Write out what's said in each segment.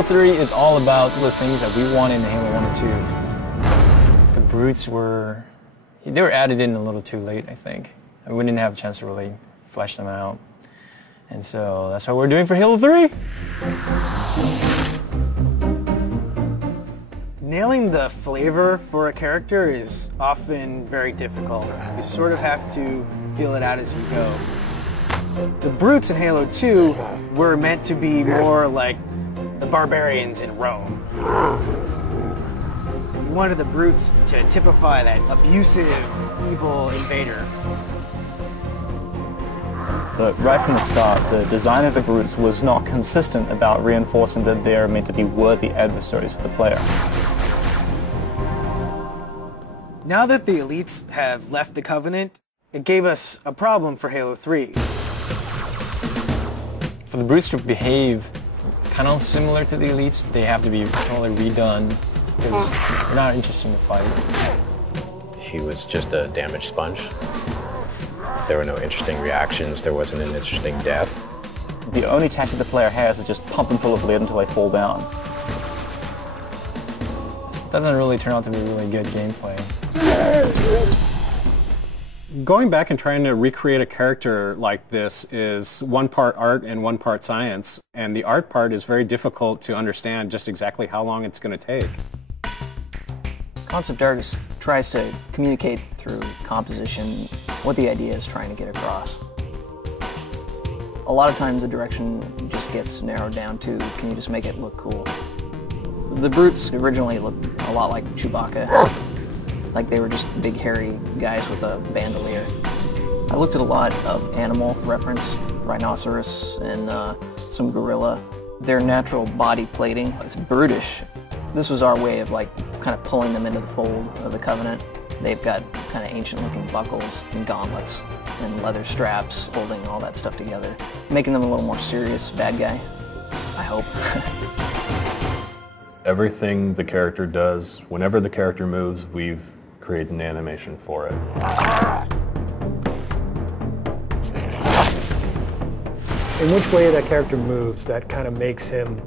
Halo 3 is all about the things that we wanted in Halo 1 and 2. The brutes they were added in a little too late, I think. And we didn't have a chance to really flesh them out. And so that's what we're doing for Halo 3. Nailing the flavor for a character is often very difficult. You sort of have to feel it out as you go. The brutes in Halo 2 were meant to be more like the barbarians in Rome. We wanted the brutes to typify that abusive, evil invader. But right from the start, the design of the brutes was not consistent about reinforcing that they are meant to be worthy adversaries for the player. Now that the elites have left the Covenant, it gave us a problem for Halo 3. For the brutes to behave kind of similar to the elites, they have to be totally redone because they're not interesting to fight. He was just a damage sponge. There were no interesting reactions. There wasn't an interesting death. The only tactic the player has is just pump them full of lead until they fall down. It doesn't really turn out to be really good gameplay. Going back and trying to recreate a character like this is one part art and one part science, and the art part is very difficult to understand just exactly how long it's going to take. Concept artist tries to communicate through composition what the idea is trying to get across. A lot of times the direction just gets narrowed down to, can you just make it look cool? The brutes originally looked a lot like Chewbacca. Like they were just big hairy guys with a bandolier. I looked at a lot of animal reference, rhinoceros and some gorilla. Their natural body plating is brutish. This was our way of like kind of pulling them into the fold of the Covenant. They've got kind of ancient looking buckles and gauntlets and leather straps holding all that stuff together, making them a little more serious bad guy, I hope. Everything the character does, whenever the character moves, we've created an animation for it. In which way that character moves, that kind of makes him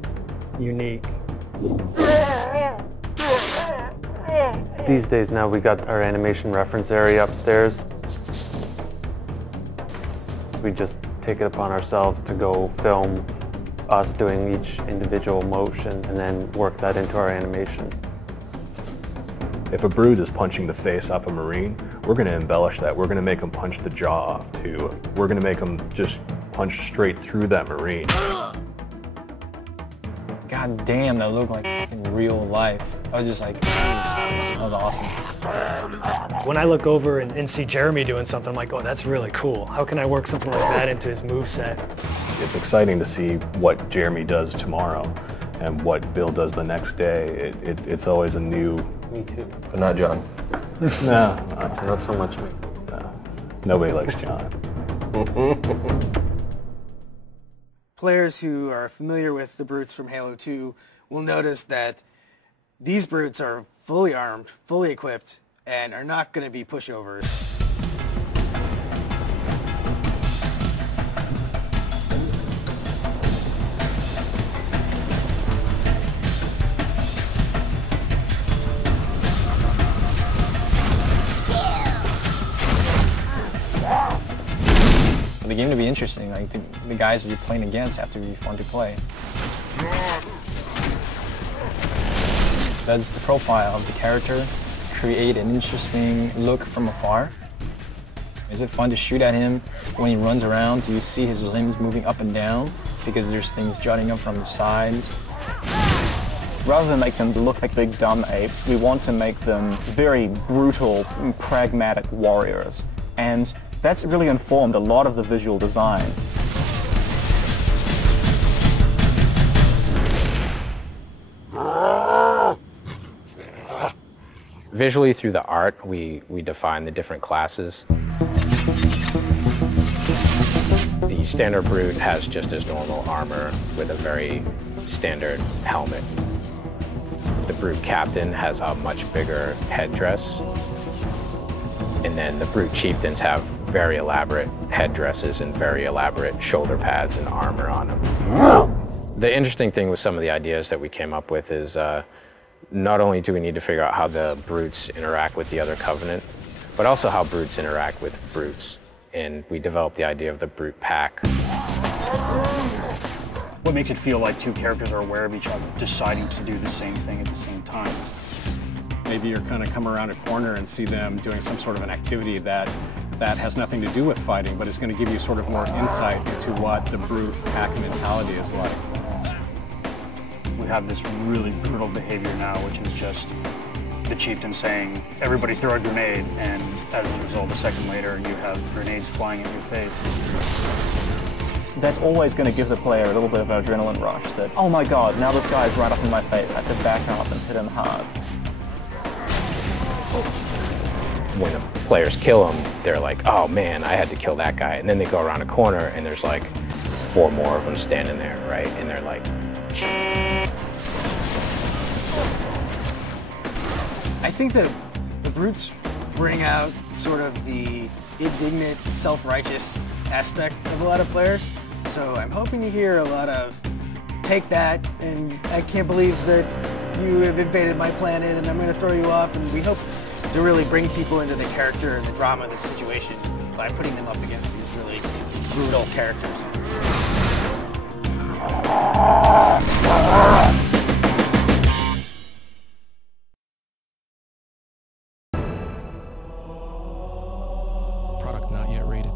unique. These days now we got our animation reference area upstairs. We just take it upon ourselves to go film us doing each individual motion and then work that into our animation. If a brute is punching the face off a Marine, we're going to embellish that. We're going to make them punch the jaw off too. We're going to make them just punch straight through that Marine. God damn, that looked like in real life. I was just like, geez, that was awesome. When I look over and see Jeremy doing something, I'm like, oh, that's really cool. How can I work something like that into his moveset? It's exciting to see what Jeremy does tomorrow and what Bill does the next day. It's always a new... Me too. But not John. No, not so much me. No. Nobody likes John. Players who are familiar with the brutes from Halo 2 will notice that these brutes are fully armed, fully equipped, and are not going to be pushovers. For the game to be interesting, like the guys you're playing against have to be fun to play. Does the profile of the character create an interesting look from afar? Is it fun to shoot at him when he runs around? Do you see his limbs moving up and down because there's things jutting up from the sides? Rather than make them look like big dumb apes, we want to make them very brutal, pragmatic warriors. And that's really informed a lot of the visual design. Visually, through the art, we define the different classes. The standard brute has just his normal armor with a very standard helmet. The brute captain has a much bigger headdress. And then the brute chieftains have very elaborate headdresses and very elaborate shoulder pads and armor on them. The interesting thing with some of the ideas that we came up with is not only do we need to figure out how the brutes interact with the other Covenant, but also how brutes interact with brutes. And we developed the idea of the brute pack. What makes it feel like two characters are aware of each other, deciding to do the same thing at the same time? Maybe you're going to come around a corner and see them doing some sort of an activity that has nothing to do with fighting, but it's going to give you sort of more insight into what the brute pack mentality is like. We have this really brutal behavior now, which is just the chieftain saying, everybody throw a grenade, and as a result, a second later, you have grenades flying in your face. That's always going to give the player a little bit of an adrenaline rush that, oh my god, now this guy's right up in my face, I have to back up and hit him hard. When the players kill him, they're like, oh man, I had to kill that guy. And then they go around a corner and there's like 4 more of them standing there, right? And they're like... I think that the brutes bring out sort of the indignant, self-righteous aspect of a lot of players. So I'm hoping to hear a lot of, take that, and I can't believe that you have invaded my planet and I'm going to throw you off. And we hope to really bring people into the character and the drama of the situation by putting them up against these really brutal characters. Product not yet rated.